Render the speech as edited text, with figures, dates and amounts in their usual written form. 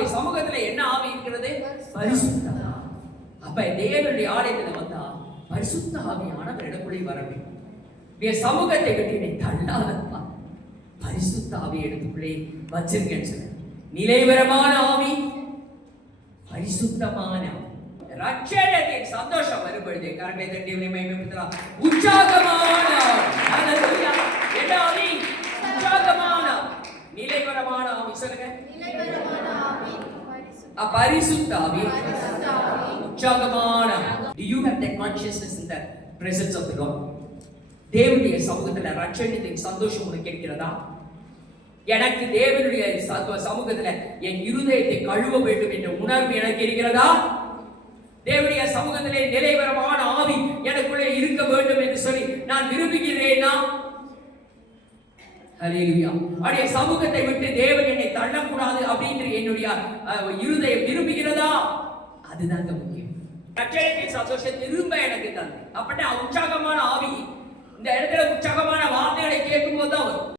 அவருடைய சமூகத்துல என்ன ஆவி இருக்கிறது? பரிசுத்த ஆவி. அப்ப தேவனுடைய ஆலயத்துல வந்தா பரிசுத்த ஆவியானவர் இடக்குள்ளே வர வேண்டும். சமூகத்தை விட்டு என்னை தள்ளாதப்பா, பரிசுத்த ஆவி எடுத்துக்குள்ளே வச்சிருக்கேன்னு சொல்ல. நிலைவரமான ஆவி, பரிசுத்தமான ஆவி. ரட்சணத்தின் சந்தோஷம் வரும்பொழுது கரங்களை தட்டி மகிமைப்படுத்தலாம். உற்சாகமான ஹalleluya. என்ன ஆவி? உற்சாகமான நிலைவரமான ஆவி. சொல்லுங்க. நிலைவரமான ஆவி, பரிசுத்த ஆவி, உற்சாகமான. Do you have that consciousness in the presence of the Lord? தேவனுடைய சமூகத்துல ரட்சணத்தின் சந்தோஷம் உனக்கு இருக்கிறதா? எனக்கு தேவனுடைய சமூகத்துல என் இருதயத்தை கழுவ வேண்டும் என்ற உணர்வு எனக்கு இருக்கிறதா? தேவனுடைய சமூகத்திலே நிலைவரமான ஆவி எனக்குள்ளே இருக்க வேண்டும் என்று சொல்லி நான் விரும்புகிறேனா? ஹalleluya. அவருடைய சமூகத்தை விட்டு தேவன் என்னை தள்ளக்கூடாது அப்படின்ற என்னுடைய இருதயம் விரும்புகிறதா? அதுதான் முக்கியம். ரட்சணத்தின் சந்தோஷம் திரும்ப எனக்கு தந்து அப்படின்னா உற்சாகமான ஆவி